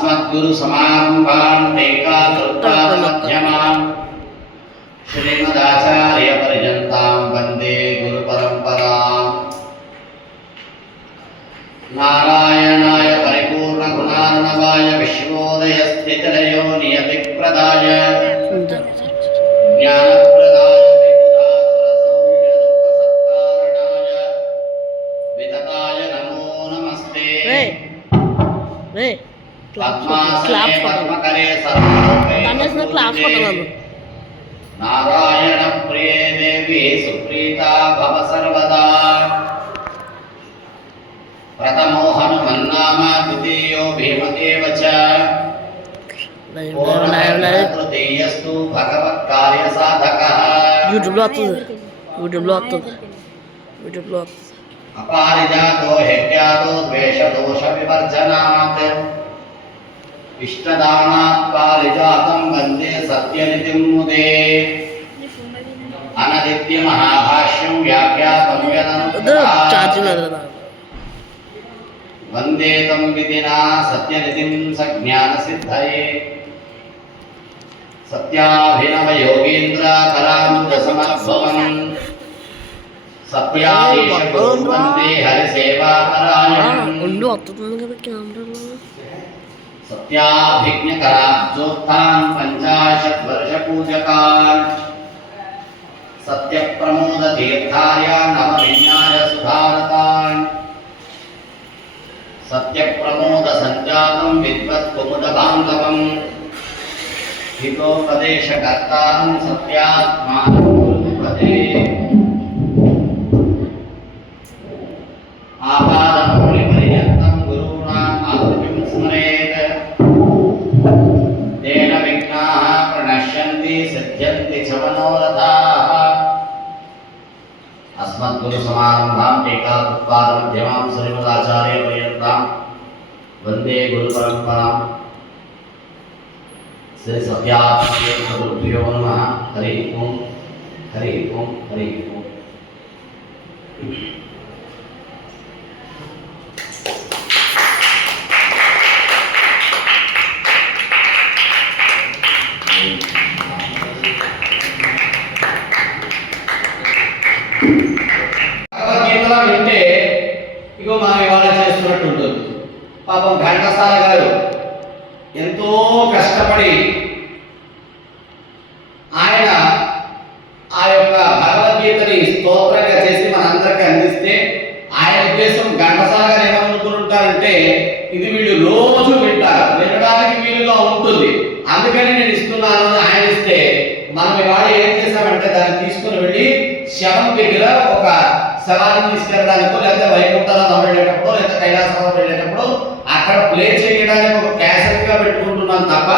अस्मद्गुरु समारंभां टीकाकृत्पादमध्यमां श्रीमदाचार्य पर्यन्तां वन्दे गुरु परम्पराम्। नारायणाय परिपूर्ण गुणार्णवाय विश्वोदय स्थितिलयो नियतिप्रदाय ज्ञानप्रदाय विबुधासुरसौख्यदुःखसत्कारणाय वितताय नमो नमस्ते। पद्मासने पद्मकरे सर्वलोके नारायण प्रिये देवी सुप्रीता भव सर्वदा। प्रथमो हनुमन्नाम द्वितीयो भीमदेव च तृतीयस्तु भगवत्कार्यसाधकः। अपारिजातो हेत्यातो द्वेषदोषविवर्जनात् इष्टदानात् पारिजातं वन्दे सत्यनिधिं मुदे। अनदित्यमहाभाष्यं व्याख्यातं यदनुत्तरः वन्दे तं विधिना सत्यनिधिं सज्ञानसिद्धये। सत्याभिनवयोगीन्द्रकराम्बुजसमद्भवम् सत्याधीशगुरुं वन्दे हरिसेवापरायणम्। सत्याभिज्ञकराब्जोत्थान् पञ्चाशद्वर्षपूजकान् सत्यप्रमोदतीर्थार्यान् नवविज्ञानसुधारतान् सत्यप्रमोदसञ्जातं विद्वत्कुमुदबान्धवम् हितोपदेशकर्तारं सत्यात्मानं गुरुपदे। आपादमौलिपर्यन्तं गुरूणाम् आकृतिं स्मरेत् तेन विघ्नाः प्रणश्यन्ति सिद्ध्यन्ति च मनोरथाः। अस्मद्गुरुसमारम्भां टीकाकृत्पादमध्यमां श्रीमदाचार्यपर्यन्तां वन्दे गुरुपरम्पराम्। श्री सत्याभ्यो नमः। हरि ओम हरि ओम हरि ओम। భగవద్గీతలో వింటే ఇగో మనం ఇవాళ చేస్తున్నట్టు ఉంటుంది. పాపం ఘంటసాల గారు ఎంతో కష్టపడి ఆయన ఆ యొక్క భగవద్గీతని స్తోత్రంగా చేసి మనందరికీ అందిస్తే ఆయన ఉద్దేశం ఘంటసాల గారు ఏమనుకుంటారంటే ఇది వీళ్ళు రోజు వింటారు, వినడానికి వీలుగా ఉంటుంది, అందుకని నేను ఇస్తున్నాను అని ఆయన ఇస్తే మనం ఇవాళ ఏం చేసామంటే దాన్ని తీసుకుని వెళ్ళి శవం దగ్గర ఒక శవాన్ని తీసుకెళ్ళడానికో లేదా వైకుంఠాలను వెళ్ళేటప్పుడు లేదా కైలాసం వెళ్ళేటప్పుడు అక్కడ ప్లే చేయడానికి ఒక క్యాసెట్ గా పెట్టుకుంటున్నాం తప్ప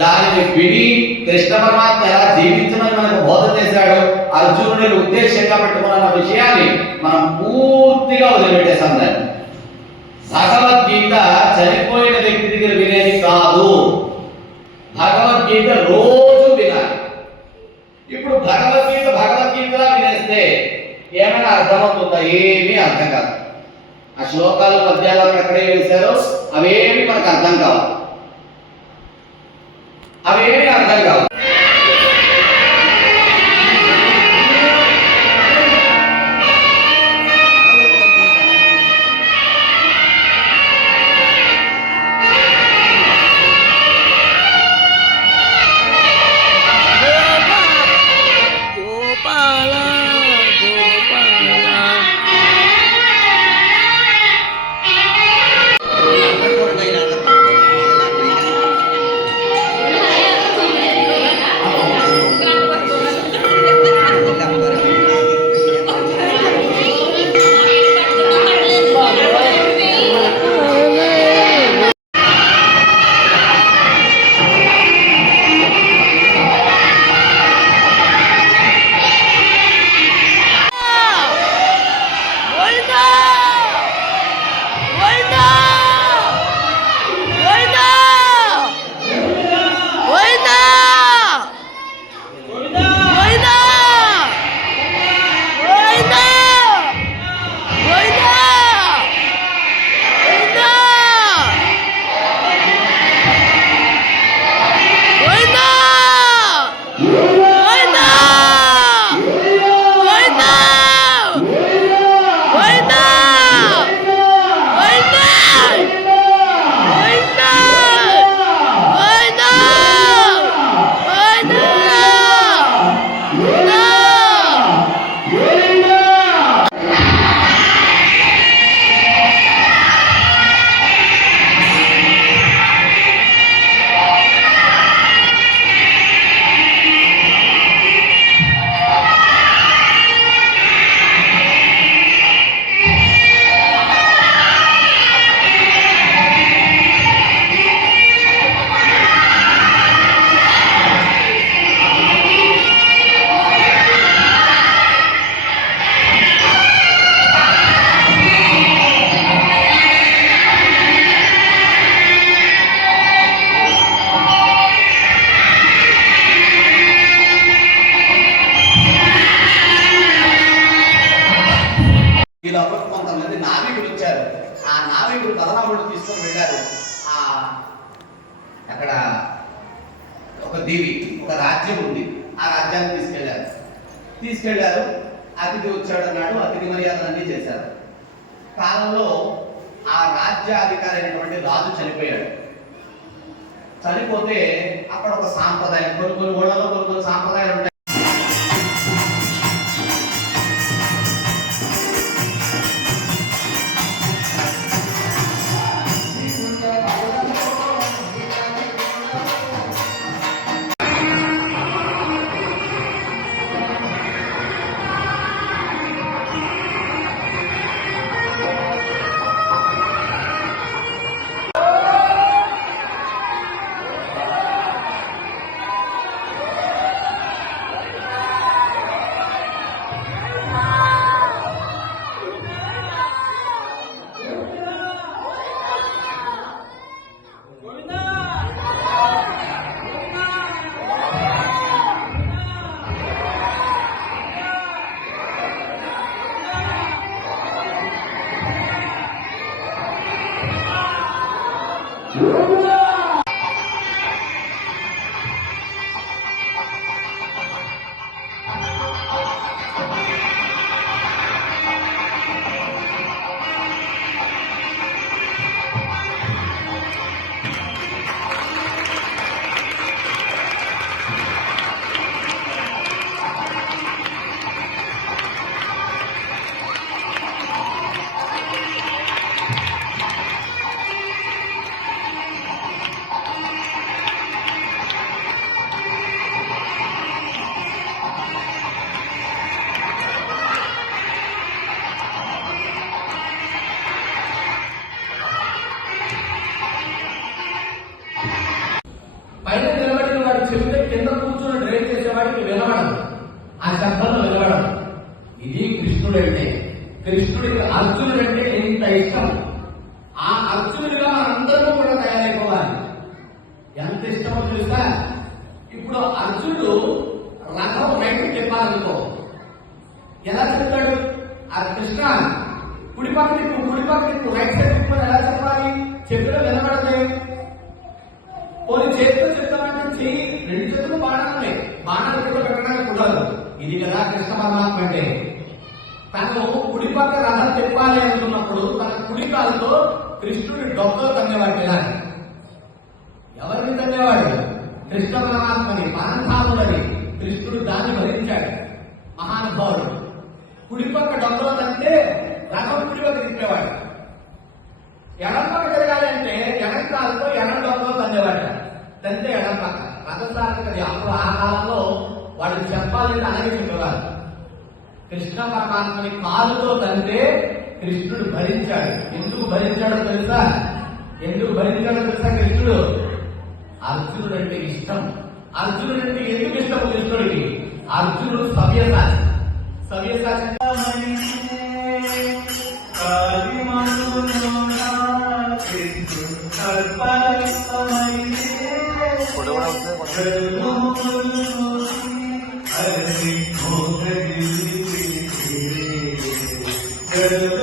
దానిని విని కృష్ణ పరమాత్మ ఎలా జీవించమని మనకు బోధ చేశాడు, అర్జునుడిని ఉద్దేశంగా పెట్టుకున్న విషయాన్ని మనం పూర్తిగా వదిలిపెట్టేసాం. దాన్ని భగవద్గీత చనిపోయిన వ్యక్తి దగ్గర వినేది కాదు, భగవద్గీత రోజు వినాలి. ఇప్పుడు భగవద్గీతలా వినేస్తే ఏమైనా అర్థమవుతుందా? ఏమీ అర్థం కాదు. ఆ శ్లోకాలు పద్యాలు ఎక్కడే వేశారో అవేమి మనకు అర్థం కావు, అవేమి అర్థం కావు. కూడా తీసుకొని వెళ్ళారు. ఆ అక్కడ ఒక దేవి, ఒక రాజ్యం ఉంది, ఆ రాజ్యాన్ని తీసుకెళ్లారు. అతిథి వచ్చాడు అన్నాడు, అతిథి మర్యాదలన్నీ చేశారు. కాలంలో ఆ రాజ్యాధికారి అయినటువంటి రాజు చనిపోయాడు. చనిపోతే అక్కడ ఒక సాంప్రదాయం, కొన్ని ఊళ్ళలో కొన్ని సాంప్రదాయాలు ఉంటాయి. పైన నిలబడిన వాడు చెబితే కింద కూర్చొని డ్రైవ్ చేసేవాడికి వినవడం, ఆ శబ్దంలో వినవడం. ఇది కృష్ణుడంటే. కృష్ణుడికి అర్జునుడంటే ఇంత ఇష్టం. ఆ అర్జునుడిగా అందరూ కూడా తయారైపోవాలి. ఎంత ఇష్టమో తెలుసా? ఇప్పుడు అర్జునుడు రథం రైట్ చెప్పాలనుకో, ఎలా చెప్తాడు? ఆ కృష్ణ కుడి పక్కకు రైట్ సైడ్ తిప్పుకొని ఎలా చెప్పాలి? చెప్పిన వినబడదే. కొన్ని చేతులు చెప్తామంటే చెయ్యి, రెండు చేతులు బాణాలే, బాణాలు కూడా పెట్టడానికి కుదరదు. ఇది కదా కృష్ణ పరమాత్మ అంటే. తను కుడి పక్క రథం తిప్పాలి అనుకున్నప్పుడు తన కుడి కాలుతో కృష్ణుడి డొక్కలు తన్నేవాడు కదా. ఎవరిని తన్నేవాడు? కృష్ణ పరమాత్మని, పరంధాముడని. కృష్ణుడు దాన్ని భరించాడు. మహానుభావుడు. కుడి పక్క డొక్కలు తంటే రథం కుడి పక్క తిప్పేవాడు. ఎడం పక్క తిరగాలి అంటే ఎడం కాలుతో ఎడం డొక్కలు తండేవాడు. తంటే ఎడం పక్క రథసారథి. అప్పుడు ఆ కాలంలో వాడు చెప్పాలంటే అలాగే చెప్పేవారు. కృష్ణ పరమాత్మని కాలుతో తంటే కృష్ణుడు భరించాడు. ఎందుకు భరించాడో తెలుసా? కృష్ణుడు అర్జునుడు అంటే ఇష్టం. అర్జునుడు అంటే ఎందుకు ఇష్టం కృష్ణుడికి? అర్జునుడు సవ్యసాచి. Hare